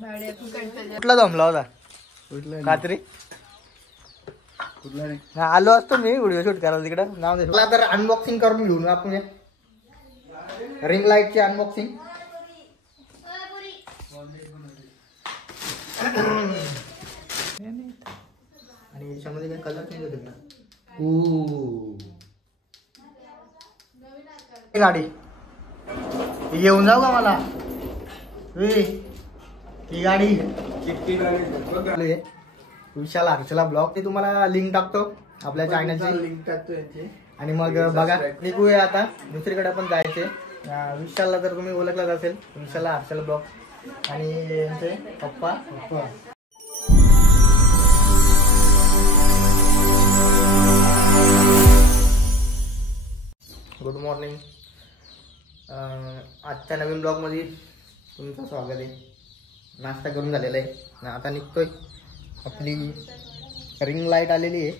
कुठला जमला होता कात्री आलो असतो मी व्हिडिओ शूट करायला तिकडे नाव दे. तर अनबॉक्सिंग करून घेऊन आपण रिंग लाईटची अनबॉक्सिंग. आणि याच्यामध्ये काही कलर चेंज होते का? गाडी घेऊन जाऊ का मला? ही गाडी विशाल हर्षला ब्लॉग ते तुम्हाला लिंक टाकतो आपल्या चॅनलची लिंक टाकतो याची. आणि मग बघा निघूया आता दुसरीकडे पण जायचे. विशालला जर तुम्ही ओळखलाच असेल विशालला हर्षला ब्लॉग आणि यांचे पप्पा. Good morning. आजच्या नवीन ब्लॉगमध्ये तुमचं स्वागत आहे. नाश्ता करून झालेला आहे. आता निघतोय. आपली रिंग लाईट आलेली आहे.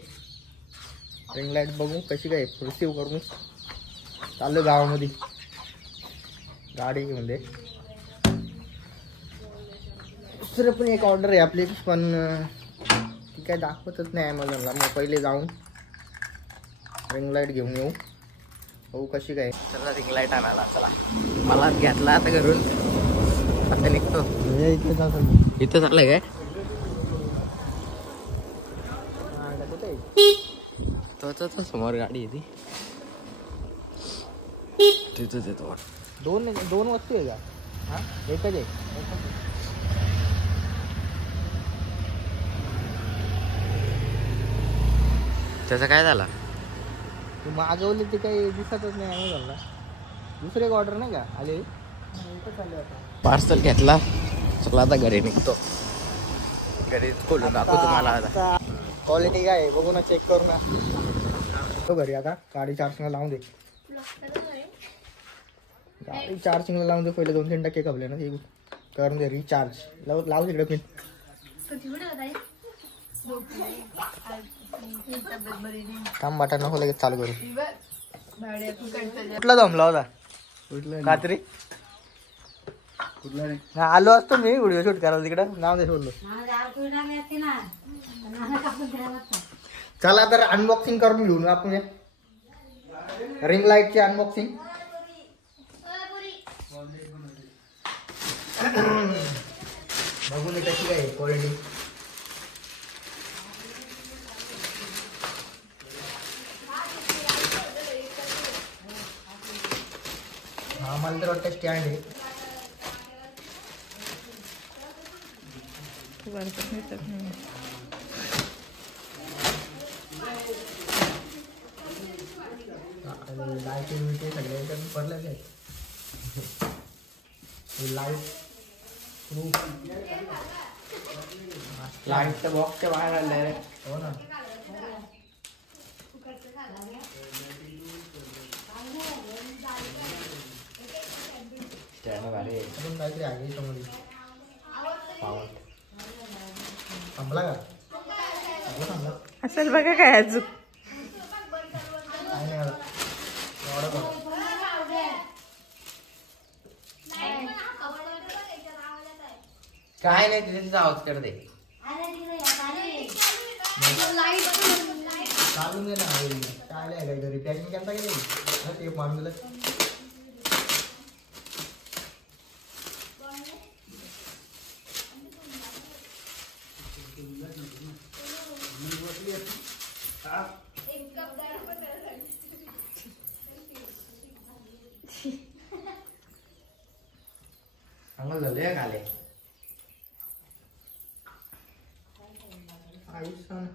रिंग लाईट बघू कशी काय रिसीव करून चाललो गावामध्ये. गाडी घेऊन दे. दुसरं पण एक ऑर्डर आहे आपली पण ती काय दाखवतच नाही अमेझॉनला. मग पहिले जाऊन रिंग लाईट घेऊन येऊ. हो कशी काय. चला रिंग लाईट आणायला. चला मला घेतला आता घरून. आता निघतो. इथं चाललंय काय तो समोर गाडी आहे ती तिथंच येतो. दोन वस्तू आहे का? हा एकच आहे. त्याचा काय झाला? तू मागवले ते काही दिसतच नाही अमेझॉनला. दुसरे एक ऑर्डर नाही का आले? पार्सल घेतला. चला आता घरी निघतो. घरी खोलून दाखवतो तुम्हाला. आता क्वालिटी काय आहे बघू ना. चेक करू ना. तो घरी आता गाडी चार्जिंगला लावून दे. गाडी चार्जिंगला लावून दे. पहिले 2-3 टक्के कपले ना ते करून दे रिचार्ज. लावू तिकडे पिन. काम बटन नको लगेच चालू करू. कुठला जमला होता कात्री आलो असतो मी व्हिडिओ शूट करायला तिकडे नाव दे बोललो. चला तर अनबॉक्सिंग करून घेऊन आपण रिंग लाईटची अनबॉक्सिंग. बघून कशी काय क्वालिटी. हा मला तर वाटतं स्टँड आहे. लाईट विटे सगळ्या याच्यात पडलेले आहेत. लाईट लाईटच्या बॉक्सच्या बाहेर आलं रे. हो ना. अजून काहीतरी आहे याच्यामध्ये. थांबला का? थांबला असेल बघा काय अजून काय नाही. काय नाही तिथे आवाज करते. चालून दे ना. काय नाही घरी पॅकिंग करता की नाही ते मारून दिलं. चांगलं झालं खाले. आयुष्यान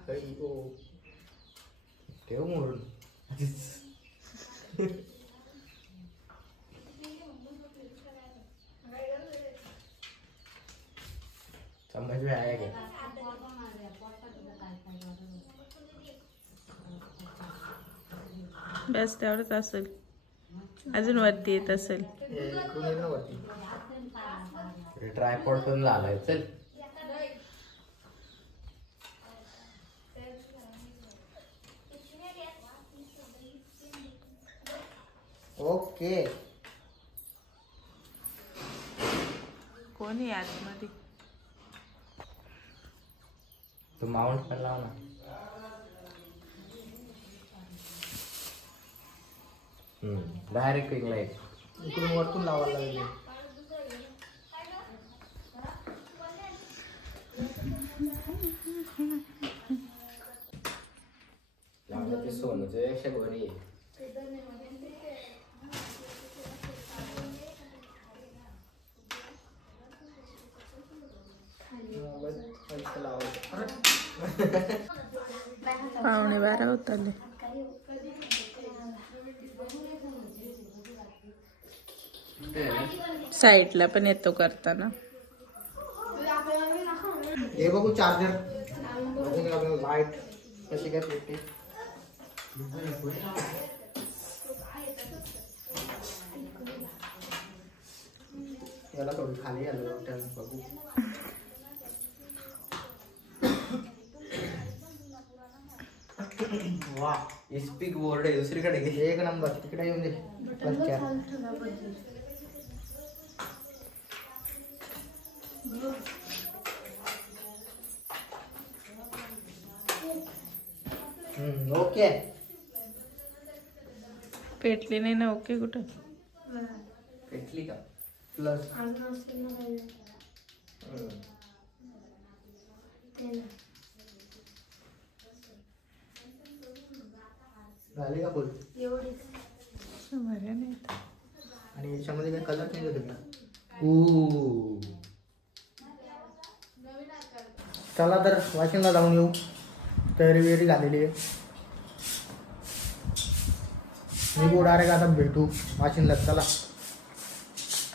ठेव मोडून. चम्मच में आया क्या? बस तेवढंच असेल. अजून वरती येत असेल. ट्रायपॉड पण झालाय. चल ओके. कोणी आतमध्ये? तो माउंट पण लाव ना. डायरेक्ट रिंग लाईट इकडून वरतून लावायला लागेल. लावलं ते सोनच एकशे गोरी. पावणे 12 होत आले. साईडला पण येतो करताना. हे बघू चार्जर लाईट कशी काय भेटते. याला थोडी खाली आलं बघू. वा स्पीक बोर्ड आहे दुसरीकडे घे. एक नंबर तिकडे येऊन दे. ओके पेटली नाही ना. ओके कुठं पेटली का प्लस झाली का फुल बऱ्या नाही. आणि याच्यामध्ये काही कलर नाही होते का. चला तर वाशिमला जाऊन येऊ. तयारी वेरी झालेली आहे. मी डायरेक्ट आता भेटू वाशिमला. चला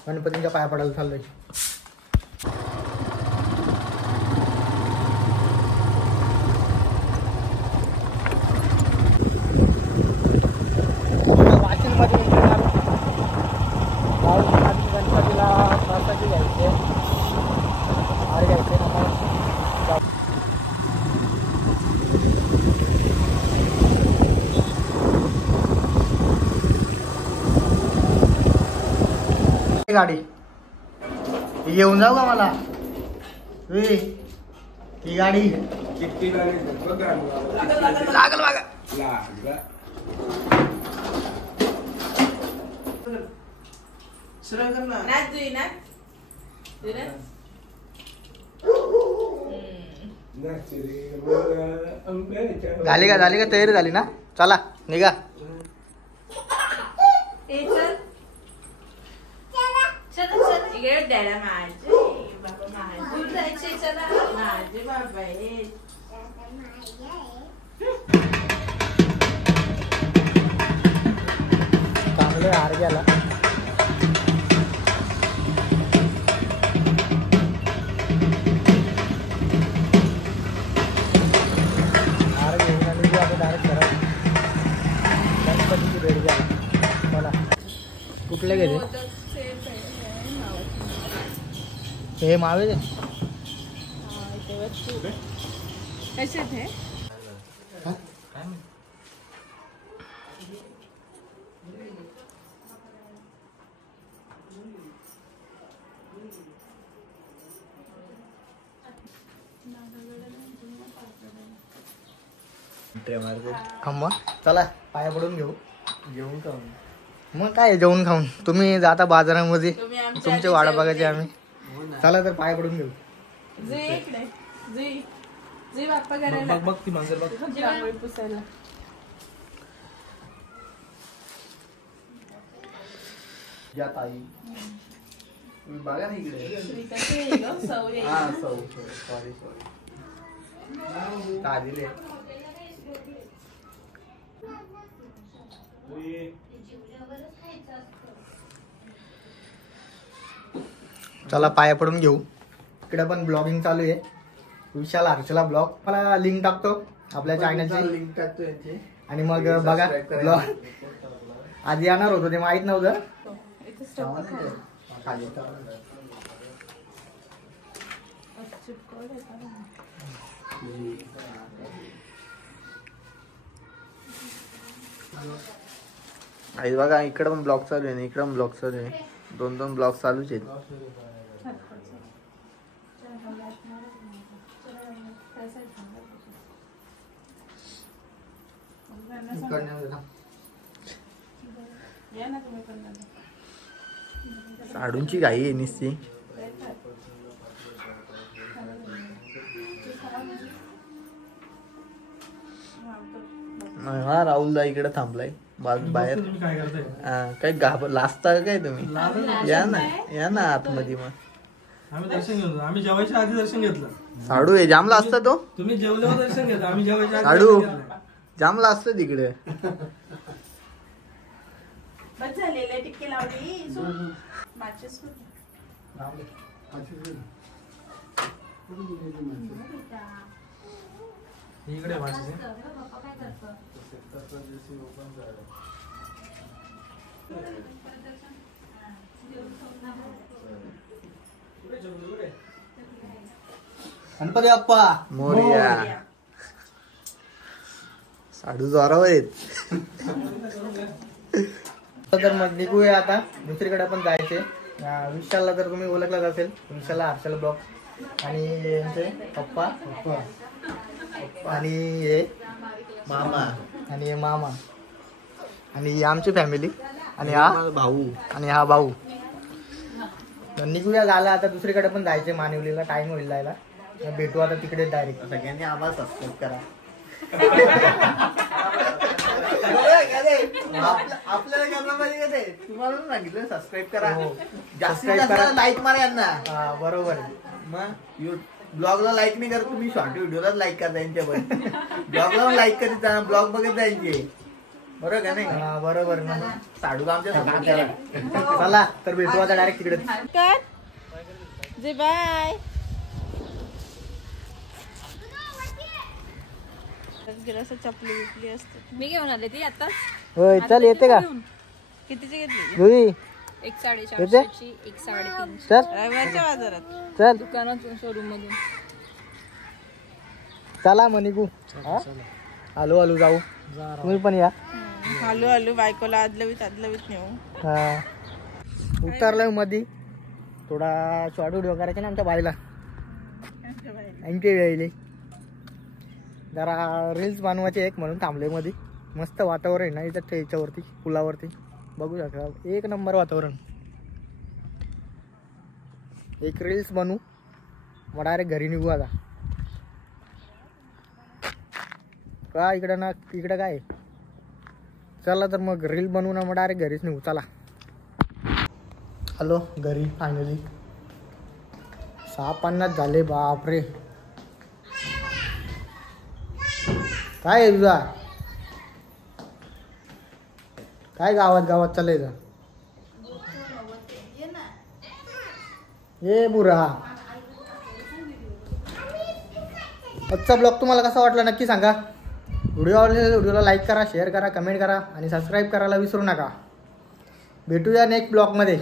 गणपतींच्या पाया पडायला चाललोय. वाशिममध्ये गणपतीला प्रसादी घ्यायचे. अरे घ्यायचे गाडी घेऊन जाऊ का मला. ही गाडी लागल बघा. झाली का तयारी झाली ना. चला निघा. चांगले हार गेला. हार घेऊन आली आता डायरेक्ट करा. गणपतीची भेट घ्या. चला कुठले गेले हे मावे कैसे थे. खंबा चला पाया पडून घेऊ. जेवून खाऊन मग काय जेवून खाऊन. तुम्ही जाता बाजारामध्ये तुमचे वाडा बघायचे आम्ही. चला तर पाया पडून घेऊ. बाप्पा करायला बघ ती मांजर बघ. रांगोळी पुसायला. या ताई बघा ना इकडे. सॉरी ताजीले. चला पाया पडून घेऊ. इकडे पण ब्लॉगिंग चालू आहे. विशाल हर्षला ब्लॉग. मला लिंक टाकतो आपल्या चॅनलची. लिंक टाकतो याची. आणि मग बघा ब्लॉग. आधी येणार होतो ते माहित नव्हतं. आई बघा इकडे पण ब्लॉग चालू आहे. इकडे पण ब्लॉग चालू आहे. दोन ब्लॉग चालूच आहेत. साडूंची घाई आहे निस्ती. हा राहुलदा इकडे थांबलाय बाहेर. काय लाजता काय तुम्ही? या ना आतमध्ये. मग आम्ही दर्शन घेतो. आम्ही जेवायच्या आधी दर्शन घेतलं. साडू आहे जामला असता तो. तुम्ही जेवल्यावर दर्शन घेता. आम्ही जेवायच्या आधी साडू दर्शन घेतलं. जामला असतं तिकडे. बस झालेलं टिक्के लावली. माचीस इकडे माझी गणपती बाप्पा मोरया. साडू जोरावर आहेत. तर मग निघूया आता. दुसरीकडे आपण जायचे. विशालला जर तुम्ही ओळखलाच असेल, विशालला हर्षल ब्लॉग आणि यांचे पप्पा आणि हे मामा आणि हे मामा आणि आमची फॅमिली आणि हा भाऊ आणि हा भाऊ. निघूया झाला आता. दुसरीकडे पण जायचे मानिवलीला. टाइम होईल जायला. भेटू आता तिकडे डायरेक्ट. सगळ्यांनी आम्हाला सबस्क्राईब करा. आपल्याला करणं पाहिजे का? तुम्हाला सांगितलं सबस्क्राईब करा. जास्तीत जास्त लाईक मारा यांना. बरोबर. मग ब्लॉगला लाईक नाही करत तुम्ही, शॉर्ट व्हिडिओला लाईक करता यांच्यावर. ब्लॉगला लाईक करीत जा. ब्लॉग बघत जायचे. बरोबर का नाही? बरोबर ना. साडू आमच्या चला तर भेटू आता डायरेक्ट तिकडे. जे बाय. चपली विकली असते. मी घेऊन आले ती आता. होय चल येते का? कितीची घेतली? जुई एक 450ची, एक 350. चल रविवारच्या बाजारात. चल दुकानातून, शोरूम मधून. चला मग निघू. हॅलो हॅलो जाऊ. तुम्ही पण या. हलू हलू बायकोला आदलवीत नेऊ. हा उतरलोय मध्ये. थोडा शॉर्ट व्हिडिओ करायचा ना आमच्या बाईला. आमच्या वेळेले जरा रील्स बनवायचे एक म्हणून थांबले मध्ये. मस्त वातावरण आहे ना इथं याच्यावरती पुलावरती. बघू शकता एक नंबर वातावरण. एक रील्स बनवू मग डायरेक्ट घरी निघू आता. का इकडं ना इकडं काय. चला तर मग रील बनवू ना मग डायरेक्ट घरीच निघू. चला. हॅलो घरी फायनली 6:50 झाले. बापरे काय आहे तुझा? काय गावात चालायचं? ये बुरा. आजचा ब्लॉग तुम्हाला कसा वाटला नक्की सांगा. व्हिडिओ आवडले व्हिडिओला लाईक करा, शेअर करा, कमेंट करा आणि सबस्क्राईब करायला विसरू नका. भेटूया नेक्स्ट ब्लॉगमध्ये.